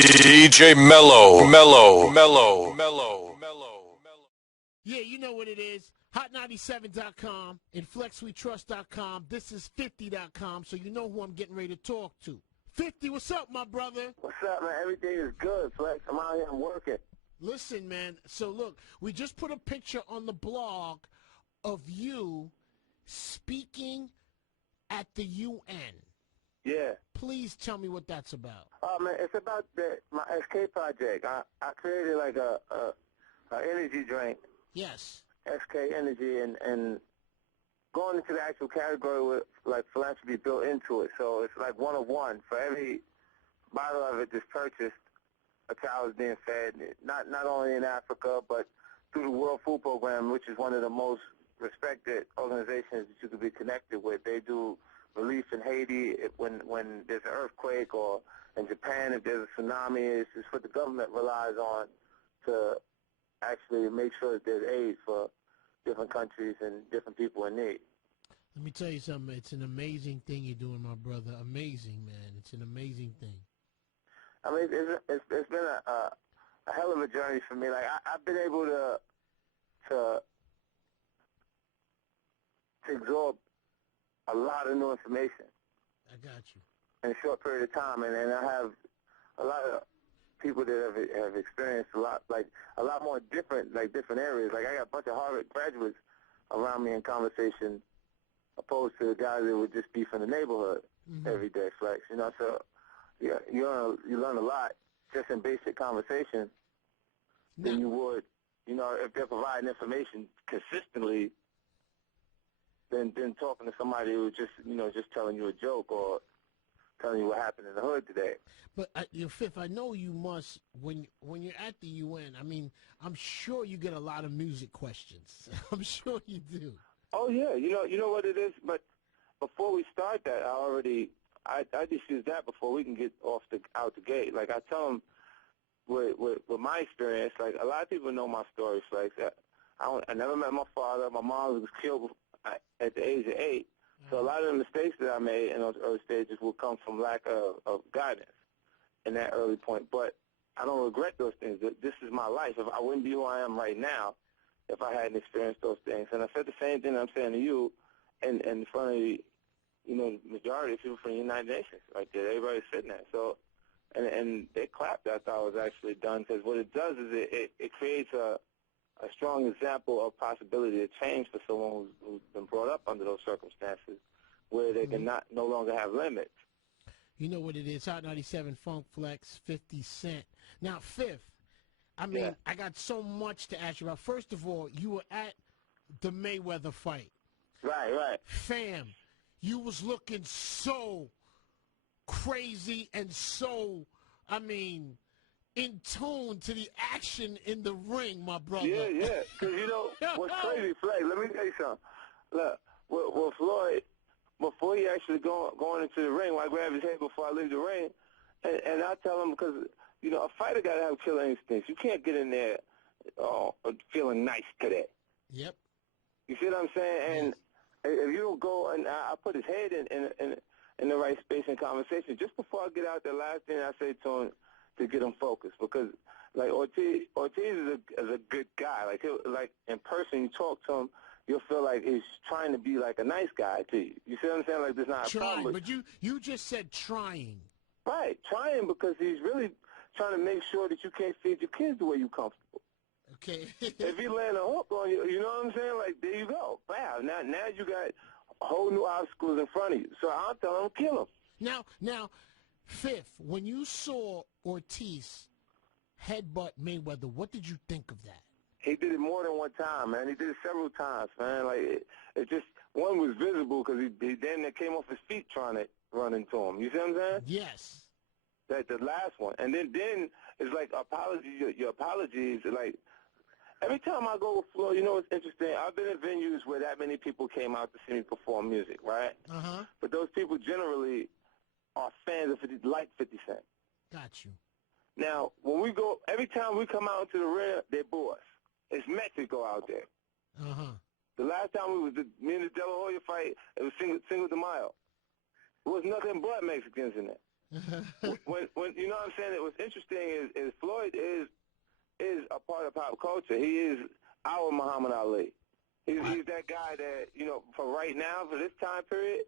DJ Mello. Yeah, you know what it is. Hot97.com and FlexWeTrust.com. This is 50.com, so you know who I'm getting ready to talk to. 50, what's up, my brother? What's up, man? Everything is good, Flex. I'm out here, I'm working. Listen, man, so look, we just put a picture on the blog of you speaking at the UN. Yeah. Please tell me what that's about. Oh, man, it's about my SK project. I created like a energy drink, Yes. SK Energy, and going into the actual category with like philanthropy built into it. So it's like one of one. For every bottle of it that's purchased, a child is being fed, not only in Africa, but through the World Food Program, which is one of the most respected organizations that you could be connected with. They do relief in Haiti when there's an earthquake, or in Japan if there's a tsunami. It's what the government relies on to actually make sure that there's aid for different countries and different people in need. Let me tell you something. It's an amazing thing you're doing, my brother. Amazing, man. It's an amazing thing. I mean, it's been a hell of a journey for me. Like I've been able to absorb a lot of new information I got you. in a short period of time, and I have a lot of people that have experienced a lot more different areas. Like I got a bunch of Harvard graduates around me in conversation, opposed to the guys that would just be from the neighborhood every day, Flex. You know, so yeah, you learn a lot just in basic conversation than you would, you know, if they're providing information consistently than talking to somebody who's just telling you a joke or telling you what happened in the hood today. But Fifth, I know you must when you're at the UN. I mean, I'm sure you get a lot of music questions. I'm sure you do. Oh yeah, you know what it is. But before we start that, I just use that before we can get out the gate. Like I tell them with my experience. Like a lot of people know my story. Like I never met my father. My mom was killed at the age of 8. So a lot of the mistakes that I made in those early stages will come from lack of guidance in that early point. But I don't regret those things. This is my life. If I wouldn't be who I am right now if I hadn't experienced those things. And I said the same thing I'm saying to you and in front of the majority of people from the United Nations right there. Everybody's sitting there. So, and they clapped after I was actually done, because what it does is it creates a strong example of possibility of change for someone who's been brought up under those circumstances where they can no longer have limits. You know what it is. Hot 97 Funk Flex, 50 Cent. Now, Fifth, I mean, I got so much to ask you about. First of all, you were at the Mayweather fight. Right. Fam, you was looking so crazy and so, I mean, in tune to the action in the ring, my brother. Yeah. Because, what's crazy, Flex, let me tell you something. Look, with Floyd, before he actually going into the ring, I grab his head before I leave the ring, and I tell him, because, a fighter got to have killer instincts. You can't get in there feeling nice today. Yep. You see what I'm saying? And if you don't go, and I put his head in the right space in conversation, just before I get out there, last thing I say to him to get him focused, because like Ortiz is a good guy. Like in person, you talk to him, you'll feel like he's trying to be like a nice guy to you. You see what I'm saying? Like there's not a problem. But you just said trying. Right, trying, because he's really trying to make sure that you can't feed your kids the way you're comfortable. Okay. If he land a hook on you, you know what I'm saying? Like, there you go. Wow, now you got whole new obstacles in front of you. So I'll tell him, kill him. Now, Fifth, when you saw Ortiz headbutt Mayweather, what did you think of that? He did it more than one time, man. He did it several times, man. Like, it just, one was visible because he then came off his feet trying to run into him. You see what I'm saying? Yes. That the last one. And then it's like your apologies, like, every time I go with Flo, it's interesting. I've been in venues where that many people came out to see me perform music, right? Uh-huh. But those people generally are fans of 50 Cent. Got you. Now, when we go, every time we come out into the arena, they boo us. It's Mexico out there. Uh-huh. The last time me and the De La Hoya fight, it was Cinco de Mayo. There was nothing but Mexicans in there. when you know what I'm saying. What's interesting is Floyd is a part of pop culture. He is our Muhammad Ali. He's that guy that, you know, for right now, for this time period,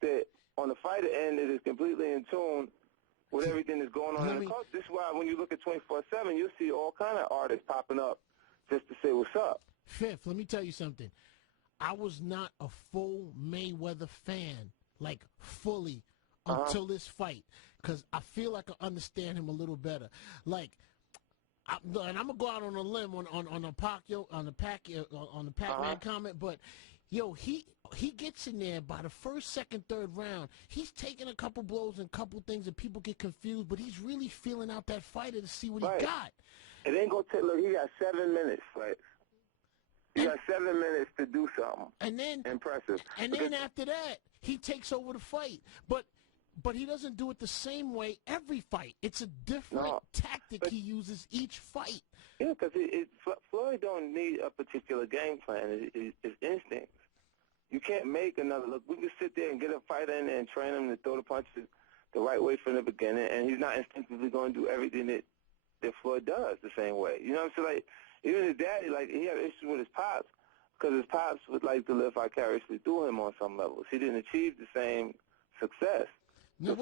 that on the fighter end, it is completely in tune with everything that's going on in the culture. This is why when you look at 24/7, you'll see all kind of artists popping up just to say what's up. Fifth, let me tell you something. I was not a full Mayweather fan, like fully, until this fight, because I feel like I understand him a little better. Like, and I'm gonna go out on a limb on the Pac-Man comment, but yo, he gets in there by the first, second, third round. He's taking a couple blows and couple things, and people get confused. But he's really feeling out that fighter to see what he got. It ain't gonna take. Look, he got 7 minutes, right? He got 7 minutes to do something. And then impressive. And then after that, he takes over the fight. But he doesn't do it the same way every fight. It's a different tactic he uses each fight. Yeah, because Floyd don't need a particular game plan. It's instincts. You can't make another look. We can sit there and get a fighter in there and train him to throw the punches the right way from the beginning, and he's not instinctively going to do everything that Floyd does the same way. You know what I'm saying? Like, even his daddy, like, he had issues with his pops because his pops would like to live vicariously through him on some levels. He didn't achieve the same success. Now,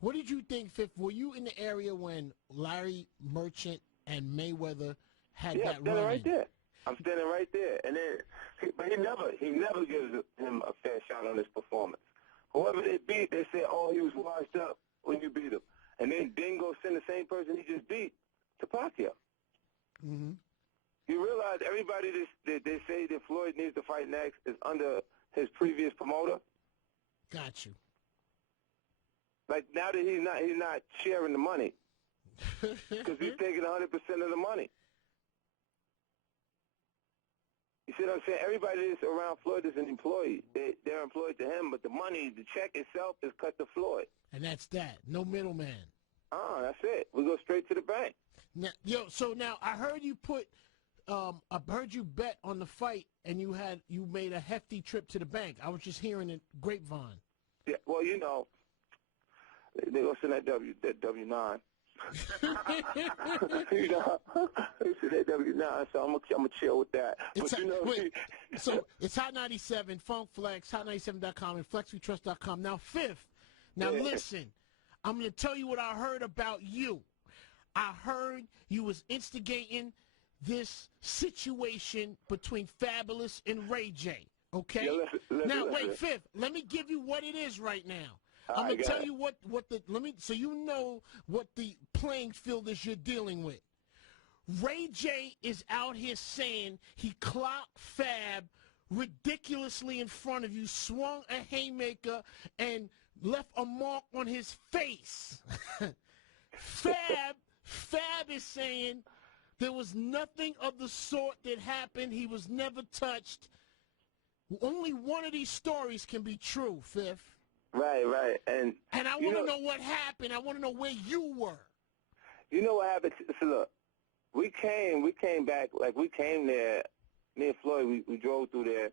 what did you think, Fifth? Were you in the area when Larry Merchant and Mayweather had that run? Yeah, I'm standing right there. I'm standing right there. And then, but he never gives him a fair shot on his performance. Whoever they beat, they say, oh, he was washed up when you beat him. And then go send the same person he just beat to Pacquiao. Mm-hmm. You realize everybody that they say that Floyd needs to fight next is under his previous promoter? Got you. Like, now that he's not sharing the money because he's taking 100% of the money. You see what I'm saying? Everybody that's around Floyd is an employee. They're employed to him, but the money, the check itself is cut to Floyd. And that's that. No middleman. That's it. We go straight to the bank. Now, so now I heard you bet on the fight, and you made a hefty trip to the bank. I was just hearing it grapevine. Yeah, well, you know, they go send that W9. You know, they send that W9, so I'm gonna chill with that. So it's Hot 97, Funk Flex, Hot97.com, and FlexWeTrust.com. Now, Fifth. Now listen, I'm gonna tell you what I heard about you. I heard you was instigating this situation between Fabulous and Ray J. Okay? Yeah, now, wait, Fifth, let me give you what it is right now. I'm going to tell you so you know what the playing field is you're dealing with. Ray J is out here saying he clocked Fab ridiculously in front of you, swung a haymaker, and left a mark on his face. Fab is saying there was nothing of the sort that happened. He was never touched. Only one of these stories can be true, Fifth. Right. And I want to know what happened. I want to know where you were. You know what happened? So look, we came back, like we came there, me and Floyd, we drove through there,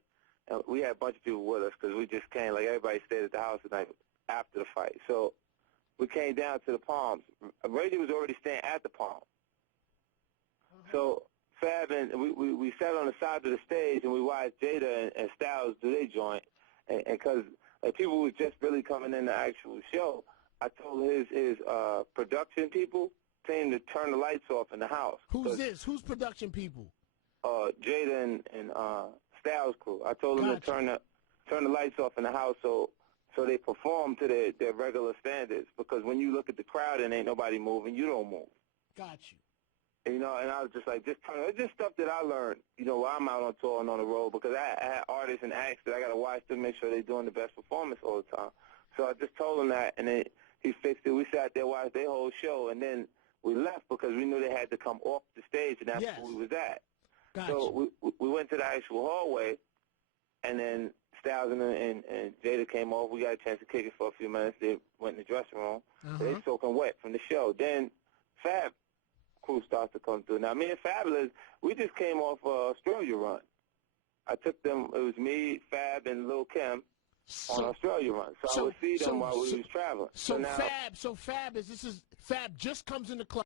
and we had a bunch of people with us because we just came, like everybody stayed at the house the night after the fight. So we came down to the Palms. Ray was already staying at the Palms. So Fab and we sat on the side of the stage and we watched Jada and Styles do their joint, and because people was just really coming in the actual show, I told his production people to turn the lights off in the house. Who's this? Who's production people? Jada and Styles crew. I told them to turn the lights off in the house so they perform to their regular standards, because when you look at the crowd and ain't nobody moving, you don't move. Got you. You know, and I was just like, it's just stuff that I learned, you know, while I'm out on tour and on the road, because I had artists and acts that I got to watch to make sure they're doing the best performance all the time. So I just told him that, and then he fixed it. We sat there, watched their whole show, and then we left because we knew they had to come off the stage, and that's where we was at. Gotcha. So we went to the actual hallway, and then Styles and Jada came over. We got a chance to kick it for a few minutes. They went in the dressing room. They soaking wet from the show. Then Fab crew starts to come through. Now, me and Fabulous, we just came off Australia run. I took them. It was me, Fab, and Lil' Kim. on Australia run. So I would see them while we was traveling. So now, Fab just comes in the club.